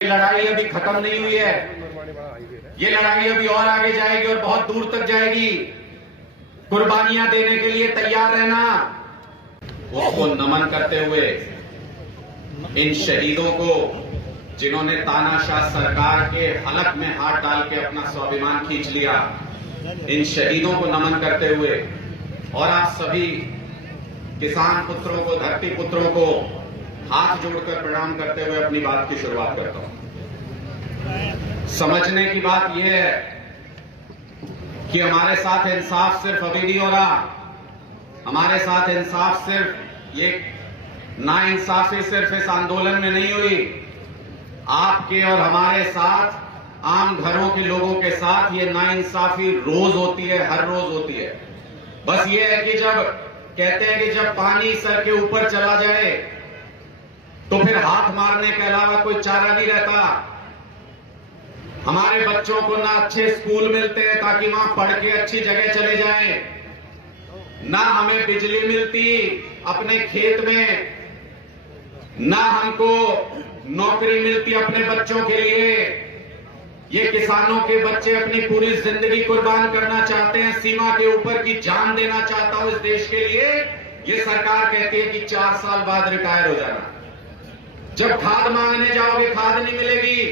लड़ाई अभी खत्म नहीं हुई है। ये लड़ाई अभी और आगे जाएगी और बहुत दूर तक जाएगी। कुर्बानियां देने के लिए तैयार रहना। उसको नमन करते हुए इन शहीदों को, जिन्होंने तानाशाह सरकार के हलक में हाथ डाल के अपना स्वाभिमान खींच लिया, इन शहीदों को नमन करते हुए और आप सभी किसान पुत्रों को, धरती पुत्रों को हाथ जोड़कर प्रणाम करते हुए अपनी बात की शुरुआत करता हूं। समझने की बात यह है कि हमारे साथ इंसाफ सिर्फ अभी नहीं हो रहा। हमारे साथ इंसाफ सिर्फ ये नाइंसाफी सिर्फ इस आंदोलन में नहीं हुई। आपके और हमारे साथ, आम घरों के लोगों के साथ ये नाइंसाफी रोज होती है, हर रोज होती है। बस ये है कि जब कहते हैं कि जब पानी सर के ऊपर चला जाए तो फिर हाथ मारने के अलावा कोई चारा नहीं रहता। हमारे बच्चों को ना अच्छे स्कूल मिलते हैं ताकि वहां पढ़ के अच्छी जगह चले जाएं, ना हमें बिजली मिलती अपने खेत में, ना हमको नौकरी मिलती अपने बच्चों के लिए। ये किसानों के बच्चे अपनी पूरी जिंदगी कुर्बान करना चाहते हैं, सीमा के ऊपर की जान देना चाहता हूं इस देश के लिए। ये सरकार कहती है कि 4 साल बाद रिटायर हो जाना। जब खाद मांगने जाओगे खाद नहीं मिलेगी,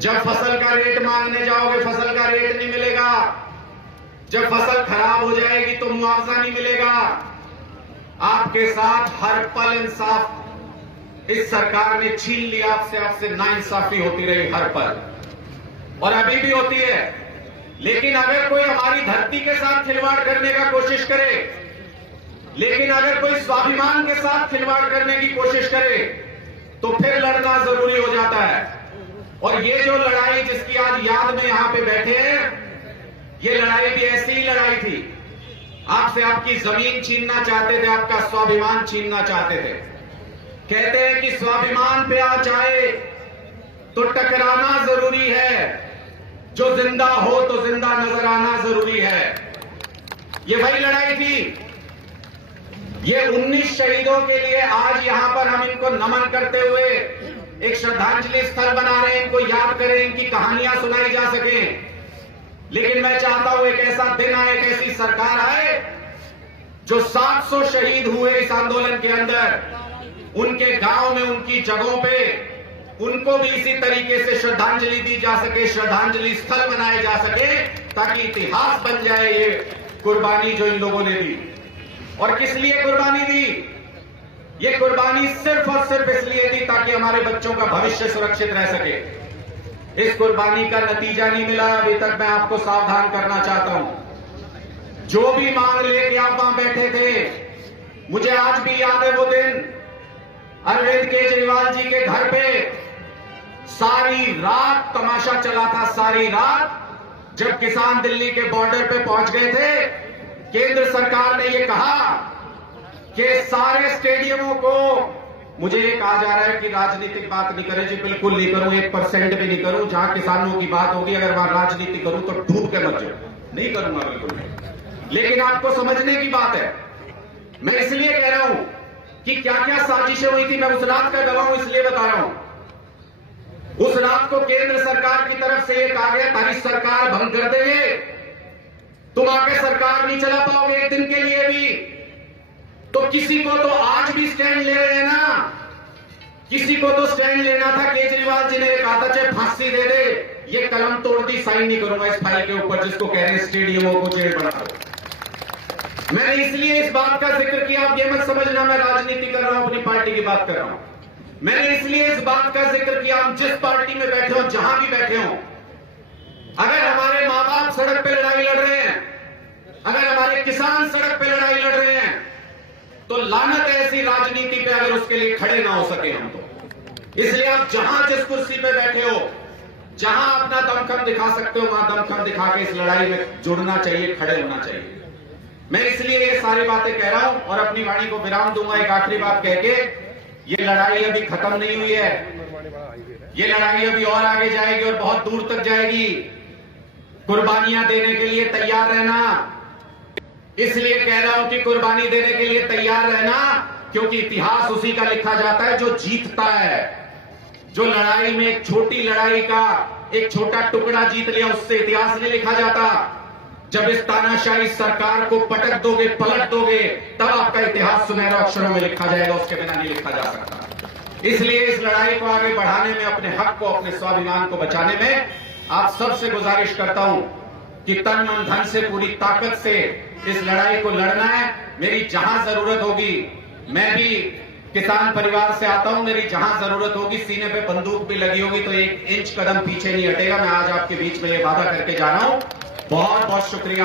जब फसल का रेट मांगने जाओगे फसल का रेट नहीं मिलेगा, जब फसल खराब हो जाएगी तो मुआवजा नहीं मिलेगा। आपके साथ हर पल इंसाफ इस सरकार ने छीन लिया। आपसे नाइंसाफी होती रही हर पल, और अभी भी होती है। लेकिन अगर कोई हमारी धरती के साथ खिलवाड़ करने का कोशिश करे, लेकिन अगर कोई स्वाभिमान के साथ खिलवाड़ करने की कोशिश करे तो फिर लड़ना जरूरी हो जाता है। और ये जो लड़ाई जिसकी आज याद में यहां पे बैठे हैं, ये लड़ाई भी ऐसी ही लड़ाई थी। आपसे आपकी जमीन छीनना चाहते थे, आपका स्वाभिमान छीनना चाहते थे। कहते हैं कि स्वाभिमान पे आ जाए तो टकराना जरूरी है, जो जिंदा हो तो जिंदा नजर आना जरूरी है। ये वही लड़ाई थी। ये 19 शहीदों के लिए आज यहां पर हम इनको नमन करते हुए एक श्रद्धांजलि स्थल बना रहे हैं, इनको याद करें, इनकी कहानियां सुनाई जा सके। लेकिन मैं चाहता हूं एक ऐसा दिन आए, एक ऐसी सरकार आए जो 700 शहीद हुए इस आंदोलन के अंदर, उनके गांव में, उनकी जगहों पे उनको भी इसी तरीके से श्रद्धांजलि दी जा सके, श्रद्धांजलि स्थल बनाए जा सके, ताकि इतिहास बन जाए ये कुर्बानी जो इन लोगों ने दी। और किस लिए कुर्बानी दी? ये कुर्बानी सिर्फ और सिर्फ इसलिए दी ताकि हमारे बच्चों का भविष्य सुरक्षित रह सके। इस कुर्बानी का नतीजा नहीं मिला अभी तक। मैं आपको सावधान करना चाहता हूं। जो भी मांग लेके आप वहां बैठे थे, मुझे आज भी याद है वो दिन अरविंद केजरीवाल जी के घर पे सारी रात तमाशा चला था। सारी रात जब किसान दिल्ली के बॉर्डर पे पहुंच गए थे, केंद्र सरकार ने ये कहा कि सारे स्टेडियमों को, मुझे ये कहा जा रहा है कि राजनीतिक बात नहीं करें जी, बिल्कुल नहीं करूं, 1% भी नहीं करूं। जहां किसानों की बात होगी अगर वहां राजनीति करूं तो डूब के मर जाऊं, नहीं करूंगा, बिल्कुल नहीं। लेकिन आपको समझने की बात है, मैं इसलिए कह रहा हूं कि क्या क्या साजिशें हुई थी। मैं उस रात का गवाह हूं, इसलिए बता रहा हूं। उस रात को केंद्र सरकार की तरफ से ये कहा गया ताकि सरकार भंग कर देंगे, तुम आगे सरकार नहीं चला पाओगे एक दिन के लिए भी। तो किसी को तो आज भी स्टैंड ले रहे हैं ना, किसी को तो स्टैंड लेना था। केजरीवाल जी ने कहा था चाहे फांसी दे दे, ये कलम तोड़ दी, साइन नहीं करूंगा इस फाइल के ऊपर जिसको कह रहे हैं स्टेडियमों को जेल बना दो। मैंने इसलिए इस बात का जिक्र किया, आप ये मत समझना मैं राजनीति कर रहा हूं, अपनी पार्टी की बात कर रहा हूं। मैंने इसलिए इस बात का जिक्र किया, हम जिस पार्टी में बैठे हो, जहां भी बैठे हो, अगर हमारे मां बाप सड़क पे लड़ाई लड़ रहे हैं, अगर हमारे किसान सड़क पे लड़ाई लड़ रहे हैं, तो लानत है ऐसी राजनीति पे अगर उसके लिए खड़े ना हो सके हम तो। इसलिए आप जहां जिस कुर्सी पे बैठे हो, जहां अपना दमखम दिखा सकते हो, वहां दमखम दिखा के इस लड़ाई में जुड़ना चाहिए, खड़े होना चाहिए। मैं इसलिए ये सारी बातें कह रहा हूं और अपनी वाणी को विराम दूंगा एक आखिरी बात कह के। ये लड़ाई अभी खत्म नहीं हुई है। ये लड़ाई अभी और आगे जाएगी और बहुत दूर तक जाएगी। कुर्बानियां देने के लिए तैयार रहना। इसलिए कह रहा हूं कि कुर्बानी देने के लिए तैयार रहना, क्योंकि इतिहास उसी का लिखा जाता है जो जीतता है। जो लड़ाई में एक छोटी लड़ाई का एक छोटा टुकड़ा जीत लिया, उससे इतिहास नहीं लिखा जाता। जब इस तानाशाही सरकार को पटक दोगे, पलट दोगे, तब आपका इतिहास सुनहरे अक्षरों में लिखा जाएगा, उसके बिना नहीं लिखा जा सकता। इसलिए इस लड़ाई को आगे बढ़ाने में, अपने हक को, अपने स्वाभिमान को बचाने में आप सबसे गुजारिश करता हूं कि तन मन धन से, पूरी ताकत से इस लड़ाई को लड़ना है। मेरी जहां जरूरत होगी, मैं भी किसान परिवार से आता हूं, मेरी जहां जरूरत होगी, सीने पे बंदूक भी लगी होगी तो 1 इंच कदम पीछे नहीं हटेगा। मैं आज आपके बीच में ये वादा करके जा रहा हूं। बहुत बहुत शुक्रिया।